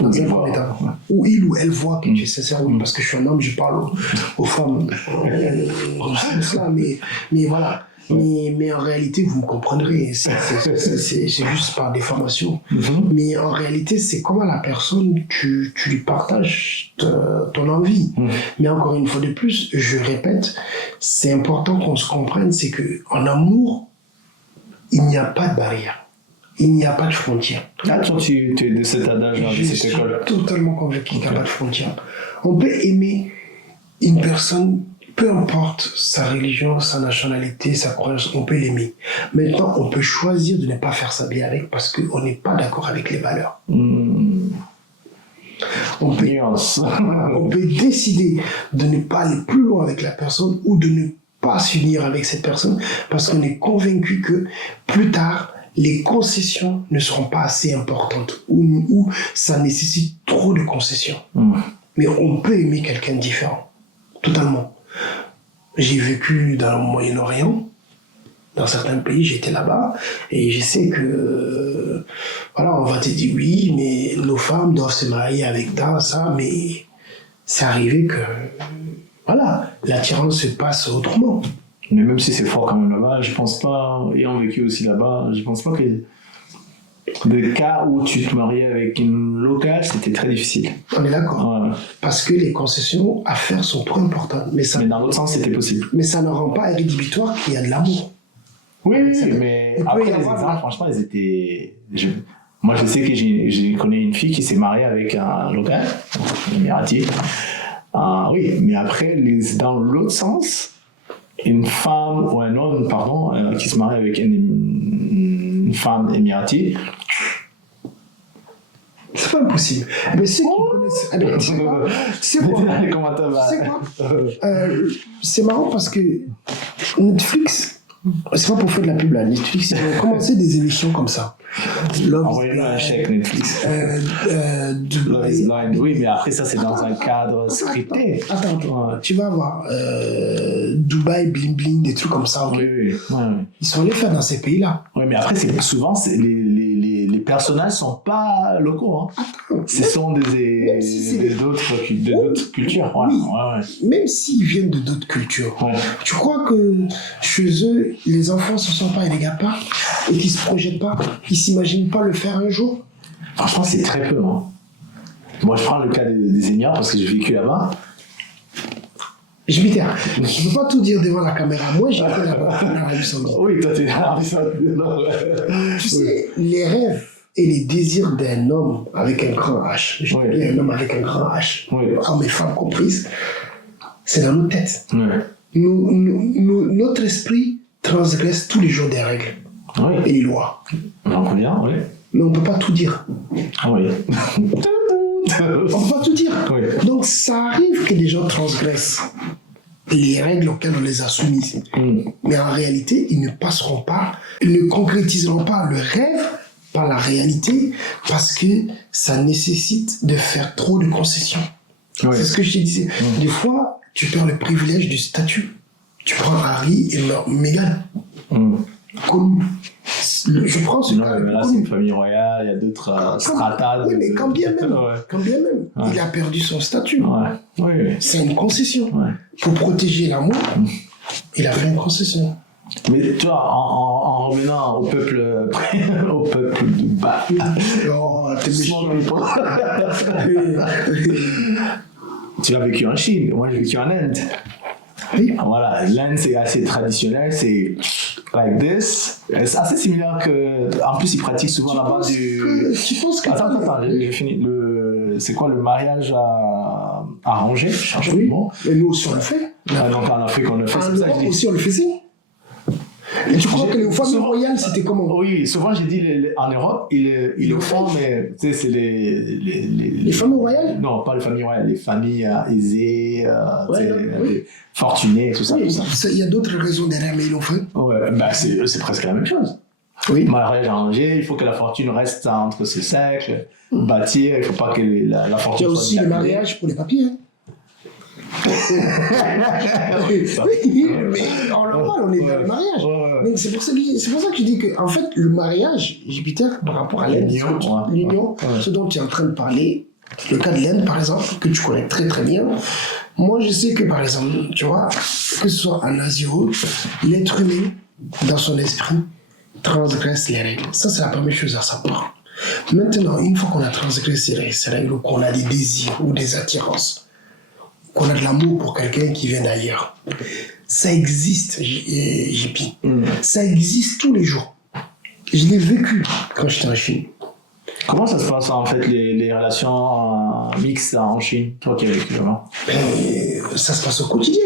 Dans un premier temps. Ou il ou elle voit que tu es sincère, oui, parce que je suis un homme, je parle aux femmes. Mais voilà. Mais en réalité, vous me comprendrez, c'est juste par déformation. Mais en réalité, c'est comment la personne, tu lui partages ton envie. Mais encore une fois de plus, je répète, c'est important qu'on se comprenne, c'est qu'en amour, il n'y a pas de barrière. Il n'y a pas de frontières. Ah, toi, tu es de cet adage-là, de cette école. Je suis totalement convaincu qu'il n'y a pas de frontières. On peut aimer une personne, peu importe sa religion, sa nationalité, sa croyance, on peut l'aimer. Maintenant, on peut choisir de ne pas faire sa vie avec parce qu'on n'est pas d'accord avec les valeurs. On peut décider de ne pas aller plus loin avec la personne ou de ne pas s'unir avec cette personne parce qu'on est convaincu que plus tard, les concessions ne seront pas assez importantes ou ça nécessite trop de concessions. Mais on peut aimer quelqu'un de différent, totalement. J'ai vécu dans le Moyen-Orient, dans certains pays, j'étais là-bas, et je sais que, voilà, on va te dire oui, mais nos femmes doivent se marier avec ça, mais c'est arrivé que, voilà, l'attirance se passe autrement. Mais même si c'est fort quand même là-bas, je pense pas, ayant vécu aussi là-bas, je pense pas que le cas où tu te mariais avec une locale, c'était très difficile. On est d'accord. Ouais. Parce que les concessions à faire sont trop importantes. Mais dans l'autre sens, c'était possible. Mais ça ne rend pas rédhibitoire qu'il y a de l'amour. Oui, mais après les exemples, franchement, ils étaient... Moi, je sais que j'ai connu une fille qui s'est mariée avec un local, un émirati. Oui, mais après, dans l'autre sens, une femme ou un homme, qui se marie avec une femme émirati, c'est pas impossible. Mais ceux qui connaissent... C'est marrant parce que Netflix, c'est pas pour faire de la pub là, Netflix, ils ont commencé des émissions comme ça. Envoyez-moi un chèque Netflix. Love is Blind. Oui, mais après ça c'est dans un cadre scripté. Attends, tu vas voir Dubaï, Bling Bling, des trucs comme ça. Okay. Oui. Ils sont allés faire dans ces pays-là. Oui, mais après souvent les personnages sont pas locaux. Hein. Ce sont d'autres cultures. Oui. Même s'ils viennent de d'autres cultures. Tu crois que chez eux, les enfants se sentent pas et les gars pas et qu'ils se projettent pas, ils s'imaginent pas le faire un jour? Franchement, c'est très peu. Hein. Moi, je prends le cas des Émirats parce que j'ai vécu là-bas. Je ne peux pas tout dire devant la caméra. Moi, j'ai été là-bas en Arabie Saoudite. Oui, toi, tu es en Arabie Saoudite. Tu sais, les rêves et les désirs d'un homme avec un grand H, je dis bien un homme avec un grand H, hommes et femmes comprises, c'est dans nos têtes. Notre esprit transgresse tous les jours des règles et les lois. On revient, oui. Mais on ne peut pas tout dire. Oui. On ne peut pas tout dire. Oui. Donc ça arrive que des gens transgressent les règles auxquelles on les a soumises. Mais en réalité, ils ne passeront pas, ils ne concrétiseront pas le rêve par la réalité parce que ça nécessite de faire trop de concessions. C'est ce que je te disais. Des fois, tu perds le privilège du statut. Tu prends Harry et Meghan. connu. Je prends ce Non, cas mais là, c'est une famille royale, il y a d'autres stratas. Oui, mais quand bien même, il a perdu son statut. Oui. C'est une concession. Pour protéger l'amour, il a fait une concession. Mais tu vois, en revenant au peuple de bas. Oh, t'es méchant. Tu as vécu en Chine, moi j'ai vécu en Inde. Oui. Voilà, l'Inde c'est assez traditionnel, c'est like this. C'est assez similaire que. En plus, ils pratiquent souvent là-bas du. Tu penses que. Attends, j'ai fini. C'est quoi le mariage arrangé? Oui. Bon. Mais nous aussi on le fait. Donc en Afrique on le fait. En Europe aussi on le faisait. Et tu crois que les familles royales c'était comment? Oui, souvent j'ai dit en Europe ils le font, mais tu sais c'est les familles royales? Non, pas les familles royales, les familles aisées, fortunées, tout ça. Oui, il y a d'autres raisons derrière, mais ils l'ont fait. Ouais, bah c'est presque la même chose. Oui. Mariage arrangé, il faut que la fortune reste entre ses cercles, bâtir, il ne faut pas que la fortune. Il y a aussi le mariage pour les papiers. Hein. Mais on en parle, on est dans le mariage. Donc c'est pour ça que je dis que en fait le mariage, Jupiter, par rapport à l'Inde, l'union, ce dont tu es en train de parler, le cas de l'Inde par exemple, que tu connais très très bien. Moi je sais que par exemple, tu vois, que ce soit en Asie ou autre, l'être humain dans son esprit transgresse les règles. Ça c'est la première chose à savoir. Maintenant, une fois qu'on a transgressé ces règles, ou qu'on a des désirs ou des attirances, qu'on a de l'amour pour quelqu'un qui vient d'ailleurs. Ça existe, JP. Ça existe tous les jours. Je l'ai vécu quand j'étais en Chine. Comment ça se passe en fait les relations mixtes en Chine, toi qui as vécu là-bas? Ça se passe au quotidien.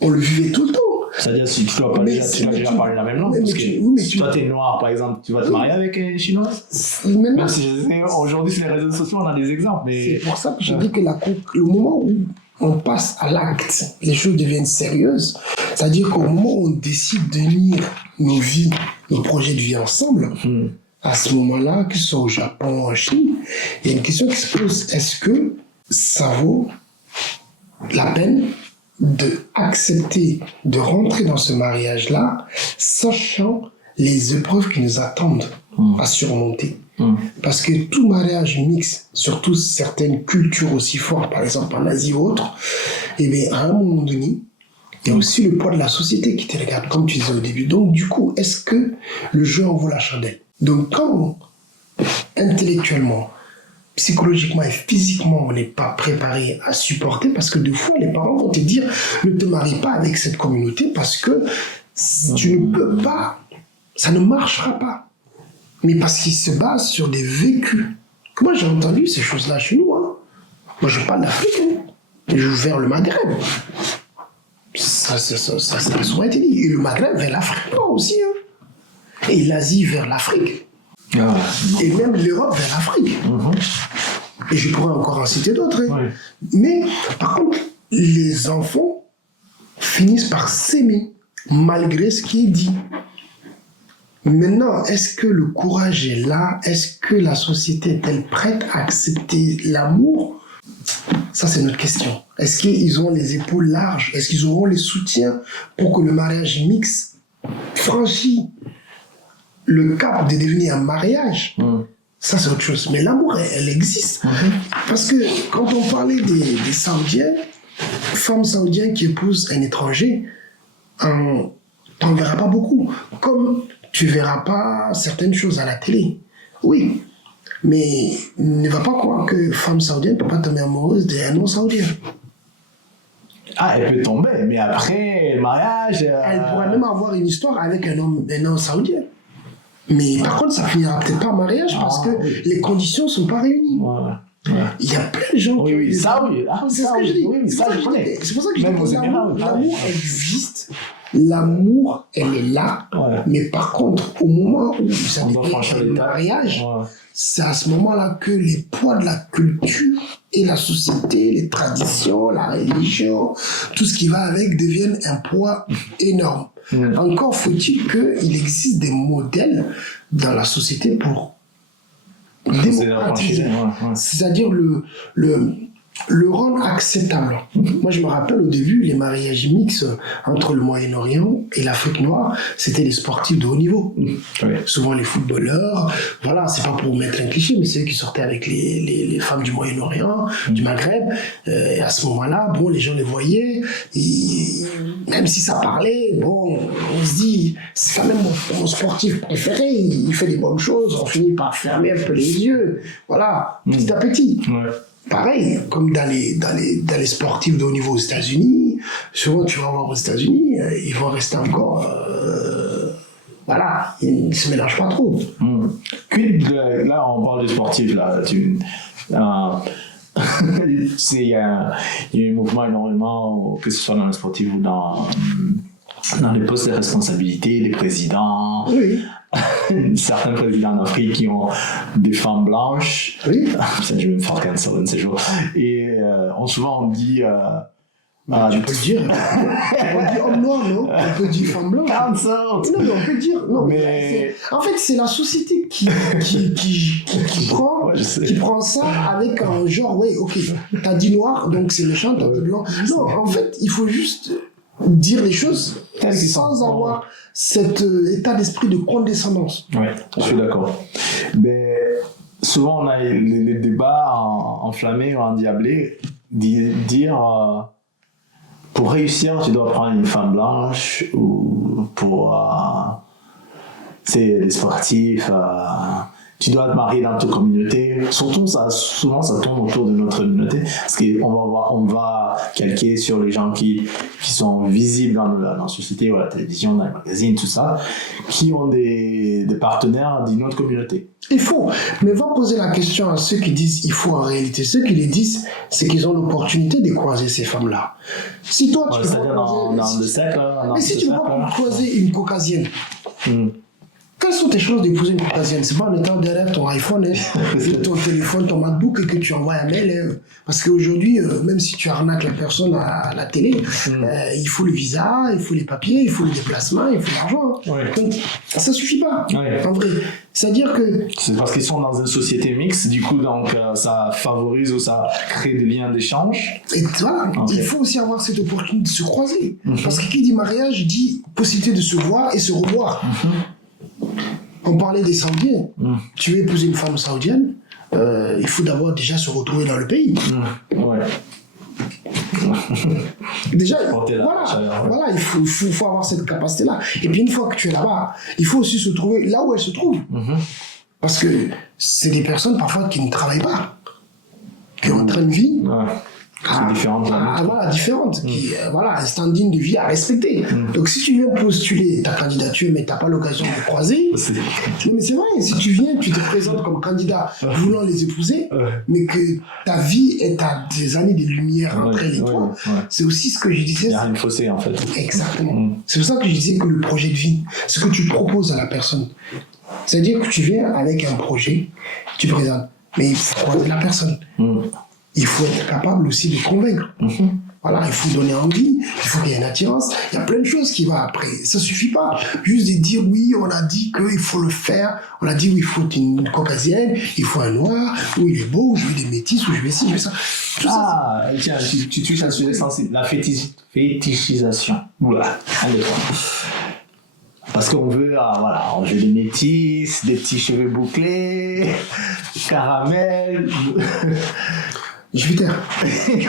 On le vivait tout le temps. C'est-à-dire si tu dois déjà parler la même langue, parce que toi t'es noir par exemple, tu vas te marier avec une chinoise? Même si aujourd'hui sur les réseaux sociaux on a des exemples. Mais... C'est pour ça que je dis que le moment où on passe à l'acte, les choses deviennent sérieuses. C'est-à-dire qu'au moment où on décide d'unir nos vies, nos projets de vie ensemble, à ce moment-là, que ce soit au Japon ou en Chine, il y a une question qui se pose. Est-ce que ça vaut la peine d'accepter de rentrer dans ce mariage-là, sachant les épreuves qui nous attendent à surmonter? Parce que tout mariage mixte, surtout certaines cultures aussi fortes, par exemple en Asie ou autre, eh bien, à un moment donné, il y a aussi le poids de la société qui te regarde, comme tu disais au début. Donc, du coup, est-ce que le jeu en vaut la chandelle? Donc, quand intellectuellement, psychologiquement et physiquement, on n'est pas préparé à supporter, parce que des fois, les parents vont te dire ne te marie pas avec cette communauté parce que tu ne peux pas, ça ne marchera pas. Mais parce qu'ils se basent sur des vécus. Moi, j'ai entendu ces choses-là chez nous. Hein. Moi, je parle d'Afrique. Hein. Et je vais vers le Maghreb. Ça a souvent été dit. Et le Maghreb vers l'Afrique aussi. Hein. Et l'Asie vers l'Afrique. Et même l'Europe vers l'Afrique. Et je pourrais encore en citer d'autres. Hein. Mais, par contre, les enfants finissent par s'aimer, malgré ce qui est dit. Maintenant, est-ce que le courage est là? Est-ce que la société est-elle prête à accepter l'amour? Ça, c'est notre question. Est-ce qu'ils ont les épaules larges? Est-ce qu'ils auront les soutiens pour que le mariage mixte franchisse le cap de devenir un mariage? Ça, c'est autre chose. Mais l'amour, elle existe. Parce que quand on parlait des Saoudiens, femmes saoudiennes qui épousent un étranger, t'en verras pas beaucoup. Comme tu verras pas certaines choses à la télé. Oui. Mais ne va pas croire que femme saoudienne ne peut pas tomber amoureuse d'un non-saoudien. Ah, elle peut tomber, mais après le mariage... Elle pourrait même avoir une histoire avec un non-saoudien. Mais par contre, ça finira peut-être pas en mariage parce que les conditions sont pas réunies. Il y a plein de gens qui... ça oui. C'est ce que je dis. Oui, ça je connais. C'est pour ça que je dis que l'amour existe. L'amour, elle est là. Mais par contre, au moment où ça devient le mariage, c'est à ce moment-là que les poids de la culture et la société, les traditions, la religion, tout ce qui va avec deviennent un poids énorme. Encore faut-il qu'il existe des modèles dans la société pour démocratiser. C'est-à-dire le rôle acceptable. Moi, je me rappelle au début, les mariages mixtes entre le Moyen-Orient et l'Afrique noire, c'était les sportifs de haut niveau. Oui. Souvent les footballeurs, voilà, c'est pas pour mettre un cliché, mais c'est eux qui sortaient avec les femmes du Moyen-Orient, du Maghreb. Et à ce moment-là, bon, les gens les voyaient, même si ça parlait, bon, on se dit, c'est quand même mon sportif préféré, il fait des bonnes choses, on finit par fermer un peu les yeux, voilà, petit à petit. Ouais. Pareil, comme dans les sportifs de haut niveau aux États-Unis, souvent tu vas voir aux États-Unis, ils vont rester encore, voilà, ils ne se mélangent pas trop. Là, on parle de sportifs, là. Il y a un mouvement énormément, que ce soit dans les sportifs ou dans les postes de responsabilité, les présidents. Oui. Certains présidents en Afrique qui ont des femmes blanches. Oui. Ça, je vais me faire cancel un de ces jours. Et souvent on dit. Tu peux le dire. On dit homme noir, non? On peut dire femme blanche. Cancel. Non, mais on peut dire. Non, mais... En fait, c'est la société qui prend ça avec un genre, ouais, ok, t'as dit noir, donc c'est méchant, t'as dit blanc. Non, en fait, il faut juste dire les choses sans avoir cet état d'esprit de condescendance. Oui, je suis d'accord. Mais souvent, on a les débats enflammés ou endiablés, dire pour réussir, tu dois prendre une femme blanche, ou pour les sportifs, tu dois te marier dans ta communauté. Surtout, souvent, ça tourne autour de notre communauté, parce qu'on va calquer sur les gens qui sont visibles dans la société, ou à la télévision, dans les magazines, tout ça, qui ont des partenaires d'une autre communauté. Il faut, mais va poser la question à ceux qui disent il faut en réalité. Ceux qui les disent, c'est qu'ils ont l'opportunité de croiser ces femmes-là. Si toi, tu peux pas croiser... Mais si tu ne peux pas croiser une caucasienne, quelles sont tes chances d'épouser une caucasienne? C'est pas en étant derrière ton iPhone, ton téléphone, ton MacBook et que tu envoies un mail. Parce qu'aujourd'hui, même si tu arnaques la personne à la télé, il faut le visa, il faut les papiers, il faut le déplacement, il faut l'argent. Ouais. Donc, ça suffit pas, en vrai. C'est-à-dire que... C'est parce qu'ils sont dans une société mixte, du coup, donc ça favorise ou ça crée des liens d'échange. Et voilà, il faut aussi avoir cette opportunité de se croiser. Parce que qui dit mariage dit possibilité de se voir et se revoir. On parlait des Saoudiens. Tu veux épouser une femme saoudienne, il faut d'abord déjà se retrouver dans le pays. Ouais. Déjà, voilà, il faut avoir cette capacité-là. Et puis une fois que tu es là-bas, il faut aussi se trouver là où elle se trouve. Parce que c'est des personnes parfois qui ne travaillent pas, qui ont un train de vie. C'est différente. Voilà, différente. Un standing de vie à respecter. Donc si tu viens postuler ta candidature mais tu n'as pas l'occasion de croiser, mais c'est vrai, si tu viens, tu te présentes comme candidat voulant les épouser, mais que ta vie est à des années de lumière entre elle et toi, c'est aussi ce que je disais. Il y a un fossé en fait. Exactement. C'est pour ça que je disais que le projet de vie, ce que tu proposes à la personne, c'est-à-dire que tu viens avec un projet, tu présentes, mais il faut croiser la personne. Il faut être capable aussi de convaincre. Voilà, il faut donner envie, il faut qu'il y ait une attirance. Il y a plein de choses qui vont après. Ça suffit pas juste de dire oui, on a dit qu'il faut le faire. On a dit oui, il faut une caucasienne, il faut un noir, ou il est beau, ou je veux des métis, ou je veux ci, je veux ça. Tout ça, tiens, tu touches à un sujet sensible. La fétichisation. Oula, allez, parce qu'on veut, on veut des métis, des petits cheveux bouclés, caramel. Je vais taire.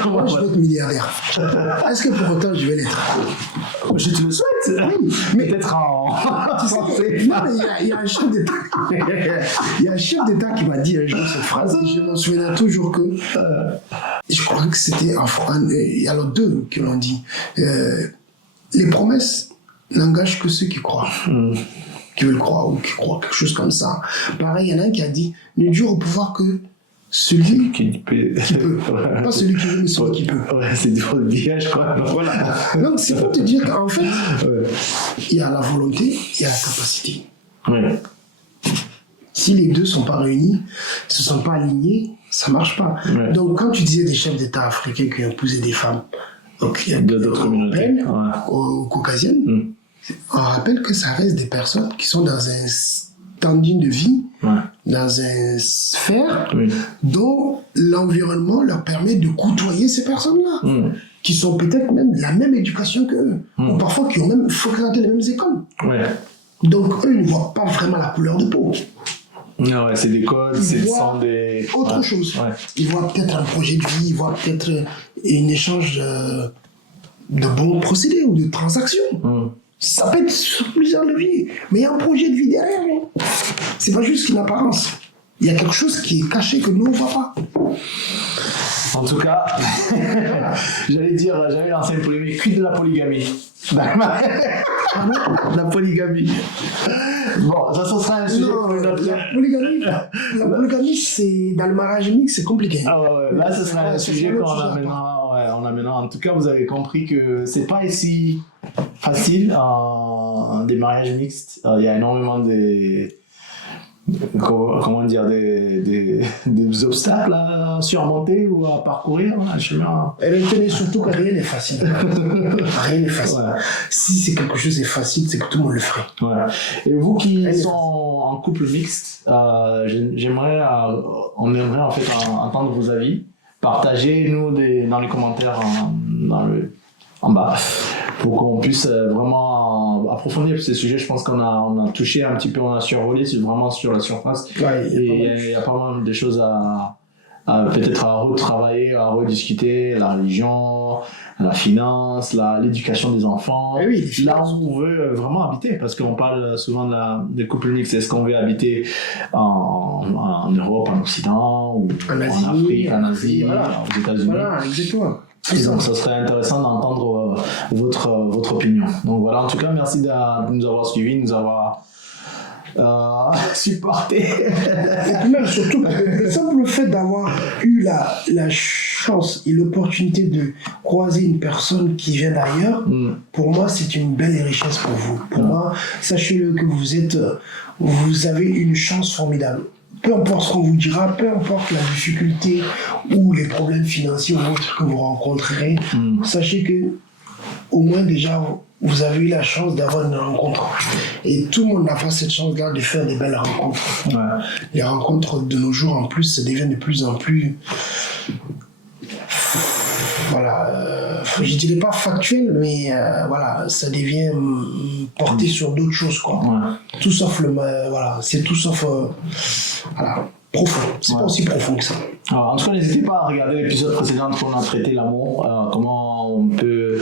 Moi, je veux être milliardaire. Est-ce que pour autant, je vais l'être? Je te le souhaite. Oui, mais peut-être en français. Non, mais il y a un chef d'État. Il y a un chef d'État qui m'a dit un jour cette phrase. Et je m'en souviens toujours que... je crois que c'était il y a l'autre deux qui l'ont dit. Les promesses n'engagent que ceux qui croient. Qui veulent croire ou qui croient quelque chose comme ça. Pareil, il y en a un qui a dit ne dure au pouvoir que celui qui peut. Pas celui qui veut, mais celui qui peut. Ouais, c'est du village, quoi. Voilà. Donc, c'est pour te dire qu'en fait, il y a la volonté, il y a la capacité. Ouais. Si les deux ne sont pas réunis, ne se sont pas alignés, ça ne marche pas. Ouais. Donc, quand tu disais des chefs d'État africains qui ont épousé des femmes, donc il y a d'autres communautés, aux caucasiennes, on rappelle que ça reste des personnes qui sont dans un standing de vie dans une sphère dont l'environnement leur permet de côtoyer ces personnes-là, qui sont peut-être même de la même éducation qu'eux, ou parfois qui ont même fréquenté les mêmes écoles. Donc eux ne voient pas vraiment la couleur de peau. Non, c'est des codes, ce sont des... autre chose. Ils voient peut-être un projet de vie, ils voient peut-être un échange de bons procédés ou de transactions. Ça peut être sur plusieurs leviers, mais il y a un projet de vie derrière. C'est pas juste une apparence. Il y a quelque chose qui est caché que nous on voit pas. En tout cas, j'avais lancé une polémique, cuit de la polygamie. La polygamie. Bon, ça sera un sujet pour une autre. La polygamie, c'est dans le mariage mixte, c'est compliqué. Là, ce sera un sujet qu'on amènera. En tout cas, vous avez compris que c'est pas si facile des mariages mixtes. Il y a énormément des obstacles à surmonter ou à parcourir, un chemin. Et retenez surtout que rien n'est facile. Rien n'est facile. Si c'est quelque chose est facile, c'est que tout le monde le ferait. Et vous qui sont en couple mixte, on aimerait en fait entendre vos avis. Partagez-nous dans les commentaires en bas pour qu'on puisse vraiment approfondir ces sujets. Je pense qu'on a touché un petit peu, on a survolé vraiment sur la surface. Il y a pas mal de choses à peut-être à retravailler, à rediscuter, la religion, la finance, l'éducation des enfants, là où on veut vraiment habiter, parce qu'on parle souvent des couples mixtes. Est-ce qu'on veut habiter en Europe, en Occident, ou en Afrique, en Asie, aux États-Unis? Voilà, exactement. Et donc, ça serait intéressant d'entendre votre opinion. Donc voilà, en tout cas, merci de nous avoir suivis, de nous avoir supportés. Et puis même, surtout, le simple fait d'avoir eu la chance et l'opportunité de croiser une personne qui vient d'ailleurs, pour moi, c'est une belle richesse pour vous. Pour moi, sachez-le que vous avez une chance formidable. Peu importe ce qu'on vous dira, peu importe la difficulté ou les problèmes financiers ou autres que vous rencontrerez, sachez que au moins déjà vous avez eu la chance d'avoir une rencontre. Et tout le monde n'a pas cette chance-là de faire des belles rencontres. Les rencontres de nos jours en plus, ça devient de plus en plus... je dirais pas factuel, mais ça devient porté sur d'autres choses, quoi. Tout sauf c'est tout sauf profond. C'est pas aussi profond que ça. Alors, en tout cas, n'hésitez pas à regarder l'épisode précédent qu'on a traité l'amour, comment on peut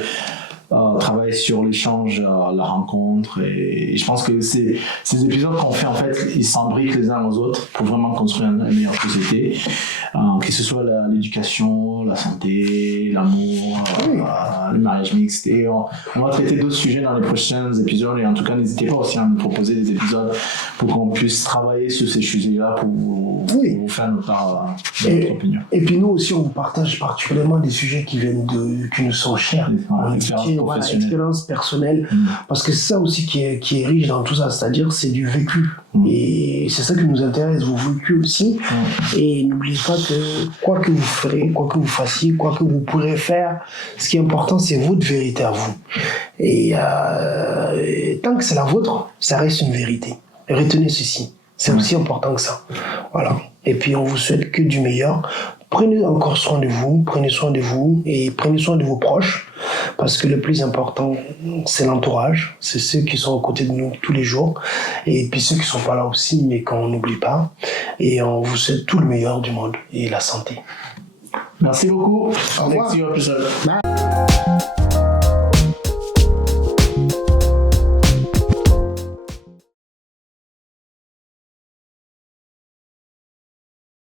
travailler sur l'échange, la rencontre, et je pense que ces épisodes qu'on fait, en fait, ils s'embriquent les uns aux autres pour vraiment construire une meilleure société, que ce soit l'éducation, la santé, l'amour, le mariage mixte, et on va traiter d'autres sujets dans les prochains épisodes. Et en tout cas, n'hésitez pas aussi à nous proposer des épisodes pour qu'on puisse travailler sur ces sujets-là pour vous faire notre opinion. Et puis nous aussi, on vous partage particulièrement des sujets qui nous sont chers. Expérience personnelle, parce que c'est ça aussi qui est riche dans tout ça, c'est-à-dire c'est du vécu, et c'est ça qui nous intéresse, vos vécus aussi. Et n'oubliez pas que quoi que vous ferez, quoi que vous fassiez, quoi que vous pourrez faire, ce qui est important, c'est votre vérité à vous, et tant que c'est la vôtre, ça reste une vérité. Et retenez ceci, c'est aussi important que ça. Voilà. Et puis on vous souhaite que du meilleur. Prenez encore soin de vous, prenez soin de vous et prenez soin de vos proches, parce que le plus important, c'est l'entourage, c'est ceux qui sont aux côtés de nous tous les jours, et puis ceux qui sont pas là aussi, mais qu'on n'oublie pas. Et on vous souhaite tout le meilleur du monde et la santé. Merci beaucoup. Au revoir. Next episode. Bye.